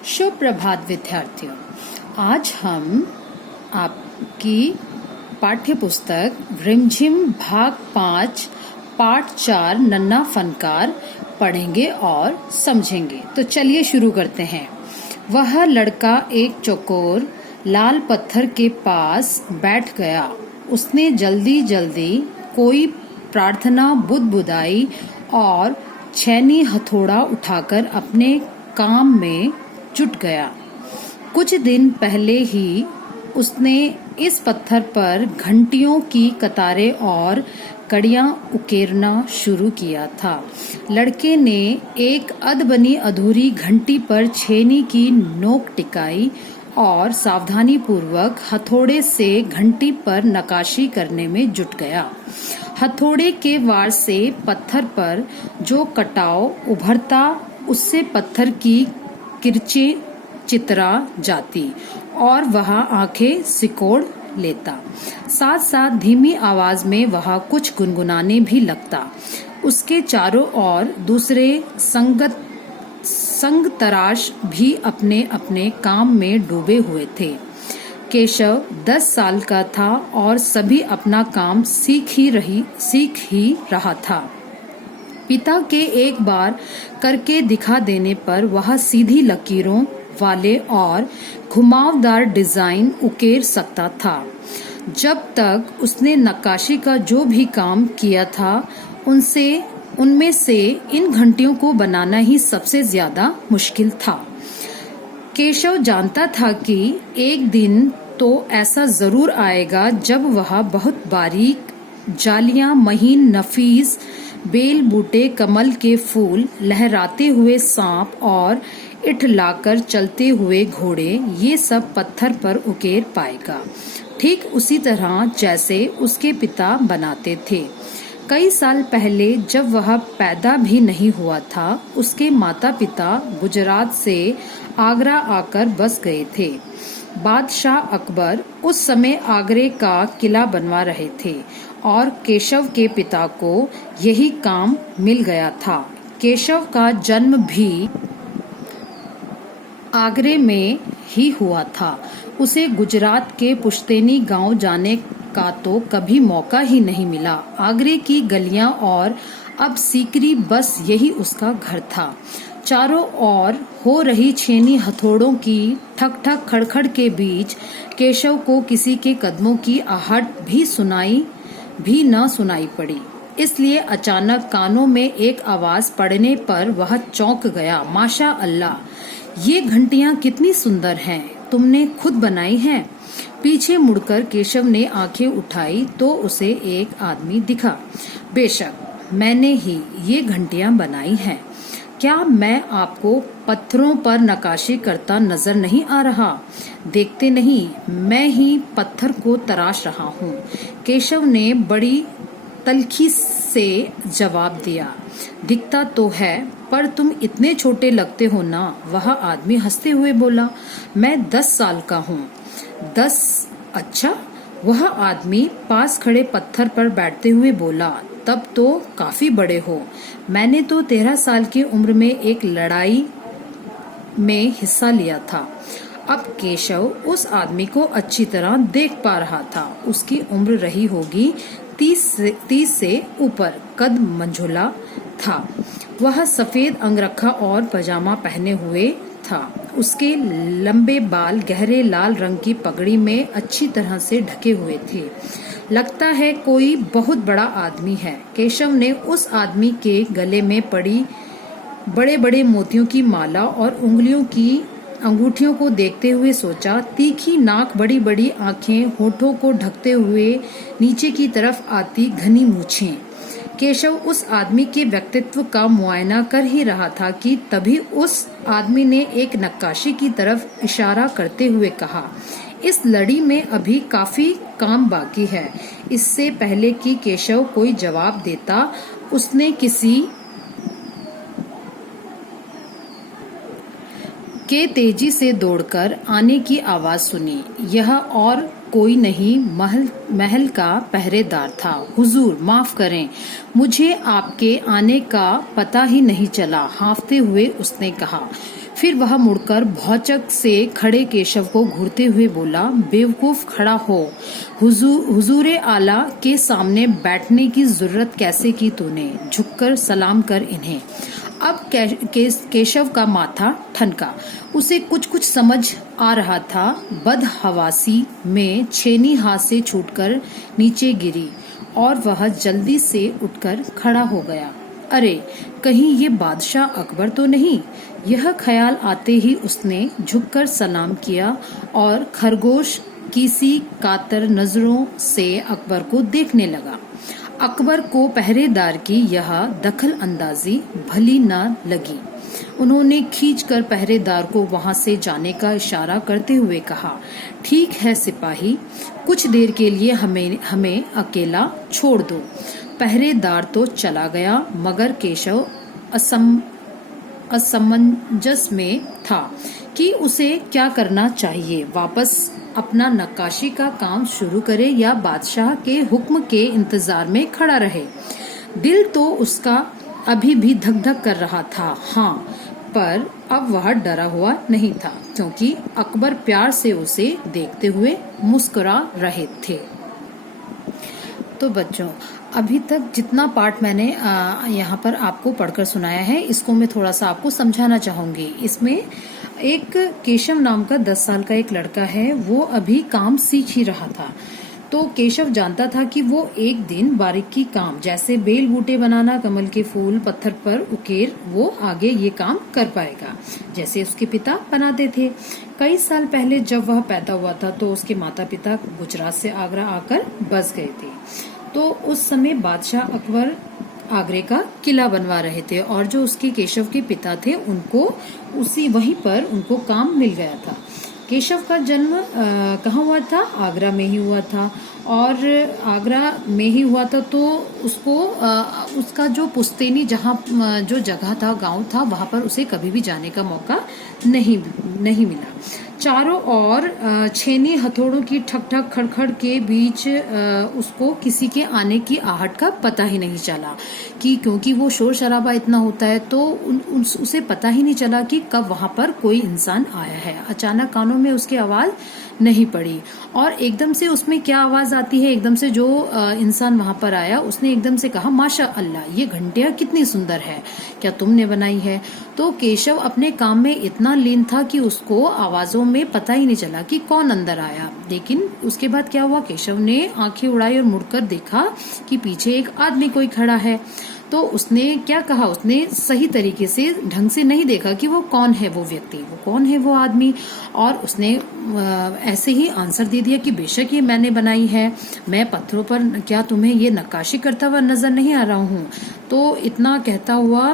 शुभ प्रभात विद्यार्थियों। आज हम आपकी पाठ्य पुस्तक रिमझिम भाग 5 पाठ 4 नन्हा फनकार पढ़ेंगे और समझेंगे। तो चलिए शुरू करते हैं। वह लड़का एक चौकोर लाल पत्थर के पास बैठ गया। उसने जल्दी जल्दी कोई प्रार्थना बुदबुदाई और छैनी हथौड़ा उठाकर अपने काम में जुट गया। कुछ दिन पहले ही उसने इस पत्थर पर घंटियों की कतारें और कड़ियां उकेरना शुरू किया था। लड़के ने एक अधबनी अधूरी घंटी पर छेनी की नोक टिकाई और सावधानी पूर्वक हथौड़े से घंटी पर नक्काशी करने में जुट गया। हथौड़े के वार से पत्थर पर जो कटाव उभरता उससे पत्थर की किरचें चितरा जाती और वह आंखें सिकोड़ लेता। साथ साथ धीमी आवाज में वह कुछ गुनगुनाने भी लगता। उसके चारों ओर दूसरे संग तराश भी अपने अपने काम में डूबे हुए थे। केशव 10 साल का था और सभी अपना काम सीख ही रहा था। पिता के एक बार करके दिखा देने पर वह सीधी लकीरों वाले और घुमावदार डिजाइन उकेर सकता था। जब तक उसने नक्काशी का जो भी काम किया था उनमें से इन घंटियों को बनाना ही सबसे ज्यादा मुश्किल था। केशव जानता था कि एक दिन तो ऐसा जरूर आएगा जब वह बहुत बारीक जालियां, महीन नफीस बेल बूटे, कमल के फूल, लहराते हुए सांप और इठलाकर चलते हुए घोड़े ये सब पत्थर पर उकेर पाएगा, ठीक उसी तरह जैसे उसके पिता बनाते थे। कई साल पहले जब वह पैदा भी नहीं हुआ था, उसके माता पिता गुजरात से आगरा आकर बस गए थे। बादशाह अकबर उस समय आगरे का किला बनवा रहे थे और केशव के पिता को यही काम मिल गया था। केशव का जन्म भी आगरे में ही हुआ था। उसे गुजरात के पुश्तैनी गांव जाने का तो कभी मौका ही नहीं मिला। आगरे की गलियां और अब सीकरी, बस यही उसका घर था। चारों ओर हो रही छेनी हथौड़ों की ठक ठक खड़खड़ के बीच केशव को किसी के कदमों की आहट भी न सुनाई पड़ी। इसलिए अचानक कानों में एक आवाज पड़ने पर वह चौंक गया। माशा अल्लाह, ये घंटियां कितनी सुंदर हैं, तुमने खुद बनाई हैं? पीछे मुड़कर केशव ने आंखें उठाई तो उसे एक आदमी दिखा। बेशक मैंने ही ये घंटियां बनाई हैं। क्या मैं आपको पत्थरों पर नक्काशी करता नजर नहीं आ रहा? देखते नहीं, मैं ही पत्थर को तराश रहा हूँ। केशव ने बड़ी तल्खी से जवाब दिया। दिखता तो है, पर तुम इतने छोटे लगते हो ना। वह आदमी हंसते हुए बोला, मैं 10 साल का हूँ। 10? अच्छा। वह आदमी पास खड़े पत्थर पर बैठते हुए बोला, तब तो काफी बड़े हो। मैंने तो 13 साल की उम्र में एक लड़ाई में हिस्सा लिया था। अब केशव उस आदमी को अच्छी तरह देख पा रहा था। उसकी उम्र रही होगी 30 से ऊपर, कद मंझोला था। वह सफेद अंगरखा और पजामा पहने हुए था। उसके लंबे बाल गहरे लाल रंग की पगड़ी में अच्छी तरह से ढके हुए थे। लगता है कोई बहुत बड़ा आदमी है। केशव ने उस आदमी के गले में पड़ी बड़े बड़े मोतियों की माला और उंगलियों की अंगूठियों को देखते हुए सोचा। तीखी नाक, बड़ी बड़ी आंखें, होठों को ढकते हुए नीचे की तरफ आती घनी मूछें। केशव उस आदमी के व्यक्तित्व का मुआयना कर ही रहा था कि तभी उस आदमी ने एक नक्काशी की तरफ इशारा करते हुए कहा, इस लड़ी में अभी काफी काम बाकी है। इससे पहले कि केशव कोई जवाब देता, उसने किसी के तेजी से दौड़कर आने की आवाज सुनी। यह और कोई नहीं, महल का पहरेदार था। हुजूर माफ करें, मुझे आपके आने का पता ही नहीं चला, हांफते हुए उसने कहा। फिर वह मुड़कर भौचक से खड़े केशव को घूरते हुए बोला, बेवकूफ खड़ा हो, हुजूरे आला के सामने बैठने की जरूरत कैसे की तूने? झुककर सलाम कर इन्हें। अब केशव का माथा ठनका। उसे कुछ कुछ समझ आ रहा था। बदहवासी में छेनी हाथ से छूटकर नीचे गिरी और वह जल्दी से उठकर खड़ा हो गया। अरे, कहीं ये बादशाह अकबर तो नहीं? यह ख्याल आते ही उसने झुककर सलाम किया और खरगोश की सी कातर नजरों से अकबर को देखने लगा। अकबर को पहरेदार की यह दखल अंदाजी भली न लगी। उन्होंने खींचकर पहरेदार को वहां से जाने का इशारा करते हुए कहा, ठीक है सिपाही, कुछ देर के लिए हमें अकेला छोड़ दो। पहरेदार तो चला गया, मगर केशव असमंजस में था कि उसे क्या करना चाहिए। वापस अपना नक्काशी का काम शुरू करे या बादशाह के हुक्म के इंतजार में खड़ा रहे। दिल तो उसका अभी भी धक धक कर रहा था, हाँ, पर अब वह डरा हुआ नहीं था, क्योंकि अकबर प्यार से उसे देखते हुए मुस्कुरा रहे थे। तो बच्चों, अभी तक जितना पार्ट मैंने यहाँ पर आपको पढ़कर सुनाया है, इसको मैं थोड़ा सा आपको समझाना चाहूंगी। इसमें एक केशव नाम का 10 साल का एक लड़का है, वो अभी काम सीख ही रहा था। तो केशव जानता था कि वो एक दिन बारीकी काम, जैसे बेल बूटे बनाना, कमल के फूल पत्थर पर उकेर, वो आगे ये काम कर पाएगा, जैसे उसके पिता बनाते थे। कई साल पहले जब वह पैदा हुआ था तो उसके माता पिता गुजरात से आगरा आकर बस गए थे। तो उस समय बादशाह अकबर आगरे का किला बनवा रहे थे और जो उसके केशव के पिता थे उनको वहीं पर उनको काम मिल गया था। केशव का जन्म कहाँ हुआ था? आगरा में ही हुआ था। और आगरा में ही हुआ था तो उसको उसका जो पुश्तैनी जहाँ जो जगह था, गांव था, वहां पर उसे कभी भी जाने का मौका नहीं मिला। चारों ओर छेनी हथौड़ों की ठक ठक खड़खड़ के बीच उसको किसी के आने की आहट का पता ही नहीं चला, कि क्योंकि वो शोर शराबा इतना होता है तो उसे पता ही नहीं चला कि कब वहां पर कोई इंसान आया है। अचानक कानों में उसकी आवाज नहीं पड़ी और एकदम से उसमें क्या आवाज आती है, एकदम से जो इंसान वहां पर आया उसने एकदम से कहा, माशा अल्लाह, ये घंटियां कितनी सुंदर है, क्या तुमने बनाई है? तो केशव अपने काम में इतना लीन था कि उसको आवाजों में पता ही नहीं चला कि कौन अंदर आया। लेकिन उसके बाद क्या हुआ, केशव ने आंखें उड़ाई और मुड़कर देखा कि पीछे एक आदमी कोई खड़ा है। तो उसने क्या कहा, उसने सही तरीके से ढंग से नहीं देखा कि वो कौन है वो व्यक्ति, वो कौन है वो आदमी, और उसने ऐसे ही आंसर दे दिया कि बेशक ये मैंने बनाई है, मैं पत्थरों पर क्या तुम्हें ये नक्काशी करता हुआ नजर नहीं आ रहा हूँ? तो इतना कहता हुआ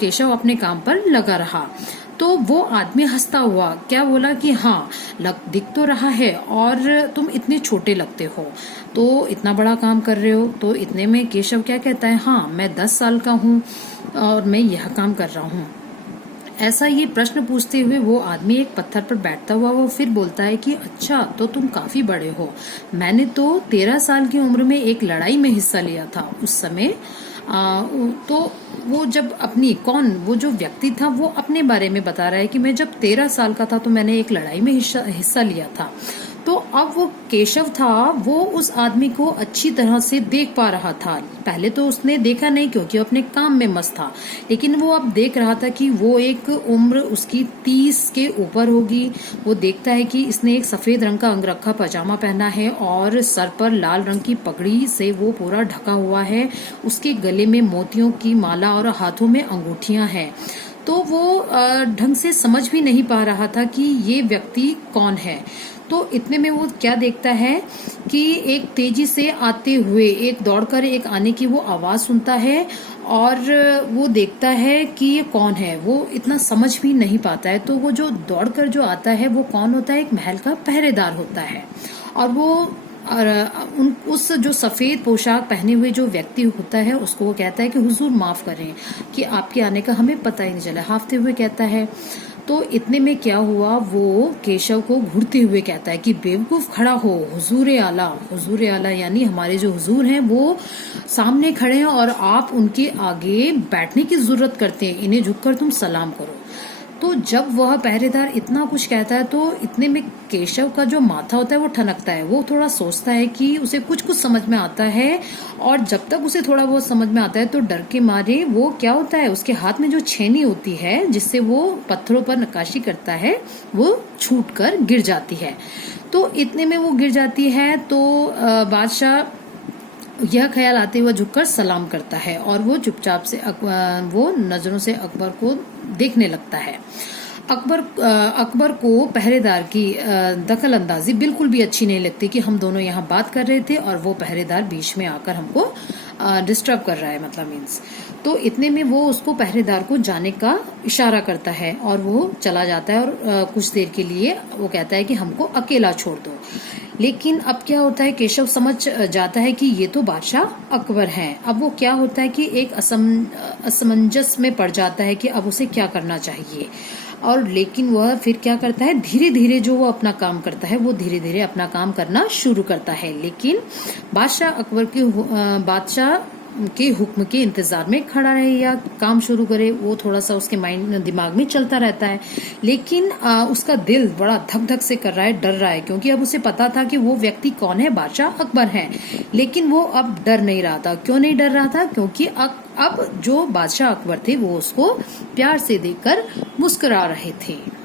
केशव अपने काम पर लगा रहा। तो वो आदमी हंसता हुआ क्या बोला कि हाँ, दिख तो रहा है और तुम इतने छोटे लगते हो, तो इतना बड़ा काम कर रहे हो। तो इतने में केशव क्या कहता है, हाँ, मैं 10 साल का हूँ और मैं यह काम कर रहा हूँ। ऐसा ये प्रश्न पूछते हुए वो आदमी एक पत्थर पर बैठता हुआ वो फिर बोलता है कि अच्छा, तो तुम काफी बड़े हो, मैंने तो 13 साल की उम्र में एक लड़ाई में हिस्सा लिया था। उस समय तो वो जब वो जो व्यक्ति था वो अपने बारे में बता रहा है कि मैं जब 13 साल का था तो मैंने एक लड़ाई में हिस्सा लिया था। तो अब वो केशव था, वो उस आदमी को अच्छी तरह से देख पा रहा था। पहले तो उसने देखा नहीं क्योंकि वो अपने काम में मस्त था, लेकिन वो अब देख रहा था कि वो एक उम्र उसकी 30 के ऊपर होगी। वो देखता है कि इसने एक सफेद रंग का अंगरखा पजामा पहना है और सर पर लाल रंग की पगड़ी से वो पूरा ढका हुआ है। उसके गले में मोतियों की माला और हाथों में अंगूठियां हैं। तो वो ढंग से समझ भी नहीं पा रहा था कि ये व्यक्ति कौन है। तो इतने में वो क्या देखता है कि एक तेजी से आते हुए एक दौड़कर एक आने की वो आवाज सुनता है और वो देखता है कि ये कौन है। वो इतना समझ भी नहीं पाता है। तो वो जो दौड़कर जो आता है वो कौन होता है, एक महल का पहरेदार होता है। और वो उस जो सफेद पोशाक पहने हुए जो व्यक्ति होता है उसको वो कहता है कि हुजूर माफ करें कि आपके आने का हमें पता ही नहीं चला, हाफते हुए कहता है। तो इतने में क्या हुआ, वो केशव को घूरते हुए कहता है कि बेवकूफ खड़ा हो, हुजूरे आला यानी हमारे जो हुजूर हैं वो सामने खड़े हैं और आप उनके आगे बैठने की जरूरत करते हैं, इन्हें झुककर तुम सलाम करो। तो जब वह पहरेदार इतना कुछ कहता है तो इतने में केशव का जो माथा होता है वो ठनकता है। वो थोड़ा सोचता है कि उसे कुछ कुछ समझ में आता है, और जब तक उसे थोड़ा बहुत समझ में आता है तो डर के मारे वो क्या होता है, उसके हाथ में जो छेनी होती है जिससे वो पत्थरों पर नक्काशी करता है वो छूट कर गिर जाती है। तो इतने में वो गिर जाती है तो बादशाह यह ख्याल आते हुए झुककर सलाम करता है और वो चुपचाप से वो नजरों से अकबर को देखने लगता है। अकबर को पहरेदार की दखल अंदाजी बिल्कुल भी अच्छी नहीं लगती कि हम दोनों यहाँ बात कर रहे थे और वो पहरेदार बीच में आकर हमको डिस्टर्ब कर रहा है, मतलब मीन्स। तो इतने में वो उसको पहरेदार को जाने का इशारा करता है और वो चला जाता है और कुछ देर के लिए वो कहता है कि हमको अकेला छोड़ दो। लेकिन अब क्या होता है, केशव समझ जाता है कि ये तो बादशाह अकबर हैं। अब वो क्या होता है कि एक असमंजस में पड़ जाता है कि अब उसे क्या करना चाहिए। और लेकिन वह फिर क्या करता है, धीरे धीरे जो वो अपना काम करता है वो धीरे धीरे अपना काम करना शुरू करता है। लेकिन बादशाह के हुक्म के इंतजार में खड़ा रहे या काम शुरू करे, वो थोड़ा सा उसके दिमाग में चलता रहता है। लेकिन उसका दिल बड़ा धक धक से कर रहा है, डर रहा है, क्योंकि अब उसे पता था कि वो व्यक्ति कौन है, बादशाह अकबर है। लेकिन वो अब डर नहीं रहा था। क्यों नहीं डर रहा था? क्योंकि अब जो बादशाह अकबर थे वो उसको प्यार से देखकर मुस्कुरा रहे थे।